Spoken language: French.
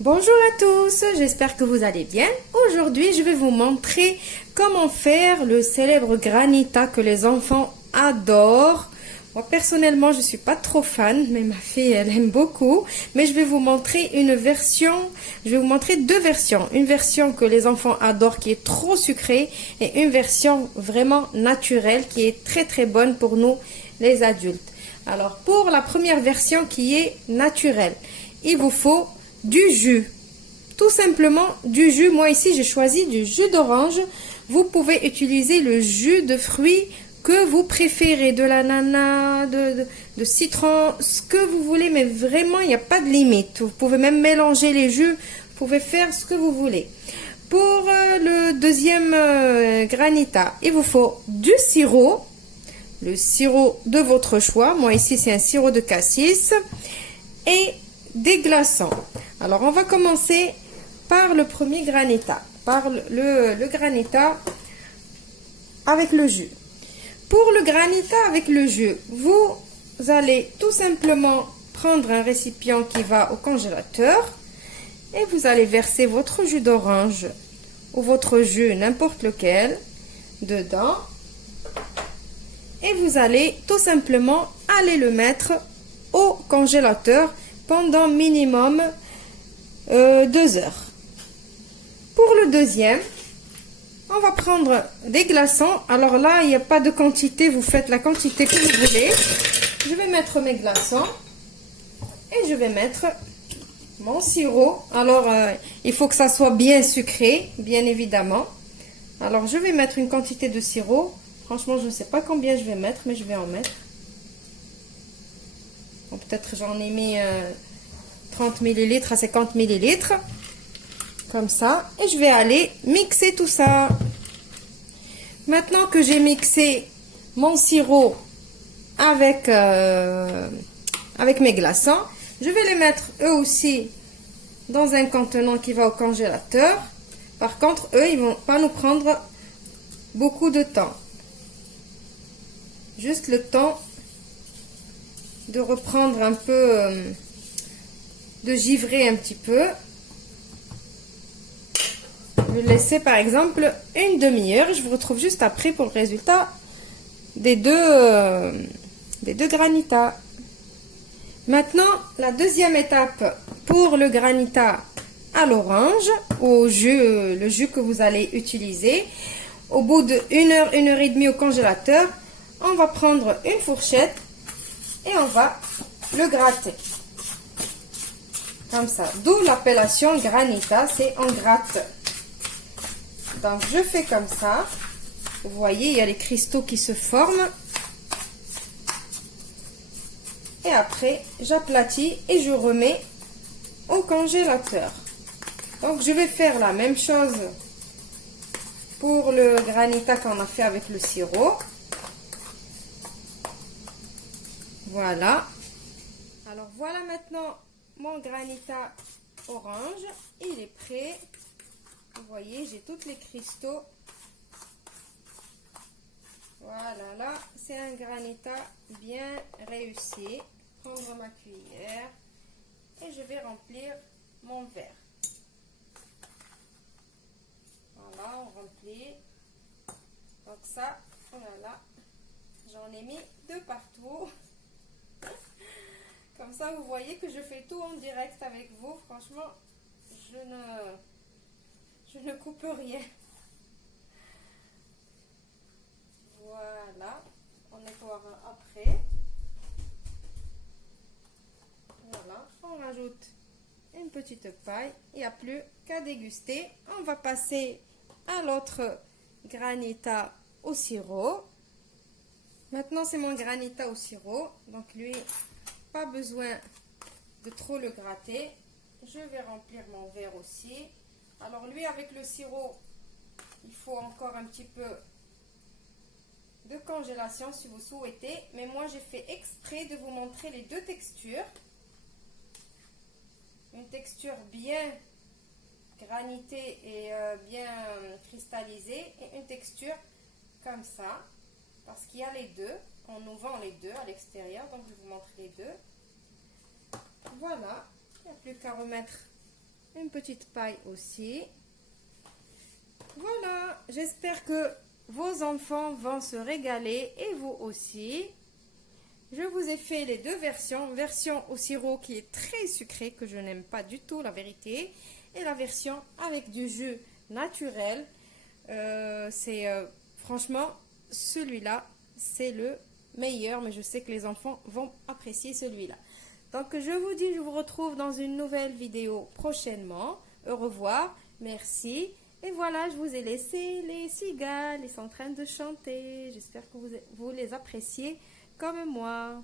Bonjour à tous, j'espère que vous allez bien. Aujourd'hui, je vais vous montrer comment faire le célèbre granita que les enfants adorent. Moi, personnellement, je suis pas trop fan, mais ma fille, elle aime beaucoup. Mais je vais vous montrer je vais vous montrer deux versions. Une version que les enfants adorent, qui est trop sucrée, et une version vraiment naturelle, qui est très très bonne pour nous, les adultes. Alors, pour la première version qui est naturelle, il vous faut du jus, tout simplement du jus. Moi ici j'ai choisi du jus d'orange. Vous pouvez utiliser le jus de fruits que vous préférez, de l'ananas, de citron, ce que vous voulez, mais vraiment il n'y a pas de limite. Vous pouvez même mélanger les jus, vous pouvez faire ce que vous voulez. Pour le deuxième granita, il vous faut du sirop, le sirop de votre choix. Moi ici c'est un sirop de cassis et des glaçons. Alors on va commencer par le premier granita, par le granita avec le jus. Pour le granita avec le jus, vous allez tout simplement prendre un récipient qui va au congélateur et vous allez verser votre jus d'orange ou votre jus n'importe lequel dedans et vous allez tout simplement aller le mettre au congélateur pendant minimum 2 heures. Pour le deuxième, on va prendre des glaçons. Alors là, il n'y a pas de quantité, vous faites la quantité que vous voulez. Je vais mettre mes glaçons et je vais mettre mon sirop. Alors, il faut que ça soit bien sucré, bien évidemment. Alors, je vais mettre une quantité de sirop. Franchement, je ne sais pas combien je vais mettre, mais je vais en mettre. Bon, peut-être j'en ai mis 30 ml à 50 ml. Comme ça. Et je vais aller mixer tout ça. Maintenant que j'ai mixé mon sirop avec mes glaçons, je vais les mettre eux aussi dans un contenant qui va au congélateur. Par contre, eux, ils vont pas nous prendre beaucoup de temps. Juste le temps de reprendre un peu, de givrer un petit peu. Je vais laisser par exemple une demi-heure. Je vous retrouve juste après pour le résultat des deux granitas. Maintenant, la deuxième étape pour le granita à l'orange, au jus, le jus que vous allez utiliser. Au bout de 1 heure, 1 heure et demie au congélateur, on va prendre une fourchette et on va le gratter. Comme ça. D'où l'appellation granita, c'est on gratte. Donc je fais comme ça. Vous voyez, il y a les cristaux qui se forment. Et après, j'aplatis et je remets au congélateur. Donc je vais faire la même chose pour le granita qu'on a fait avec le sirop. Voilà. Alors voilà maintenant mon granita orange. Il est prêt. Vous voyez, j'ai tous les cristaux. Voilà, là, c'est un granita bien réussi. Prendre ma cuillère et je vais remplir mon verre. Voilà, on remplit. Donc ça, voilà, j'en ai mis de partout. Comme ça, vous voyez que je fais tout en direct avec vous. Franchement, je ne coupe rien. Voilà, on nettoiera après. Voilà, on rajoute une petite paille. Il n'y a plus qu'à déguster. On va passer à l'autre granita au sirop. Maintenant, c'est mon granita au sirop. Donc lui, pas besoin de trop le gratter. Je vais remplir mon verre aussi. Alors lui, avec le sirop, il faut encore un petit peu de congélation si vous souhaitez. Mais moi, j'ai fait exprès de vous montrer les deux textures. Une texture bien granitée et bien cristallisée. Et une texture comme ça. Parce qu'il y a les deux. On nous vend les deux à l'extérieur. Donc, je vais vous montrer les deux. Voilà. Il n'y a plus qu'à remettre une petite paille aussi. Voilà, j'espère que vos enfants vont se régaler et vous aussi. Je vous ai fait les deux versions, version au sirop qui est très sucrée, que je n'aime pas du tout la vérité, et la version avec du jus naturel. Franchement, celui-là, c'est le meilleur, mais je sais que les enfants vont apprécier celui-là. Donc je vous dis, je vous retrouve dans une nouvelle vidéo prochainement. Au revoir, merci. Et voilà, je vous ai laissé les cigales, ils sont en train de chanter. J'espère que vous les appréciez comme moi.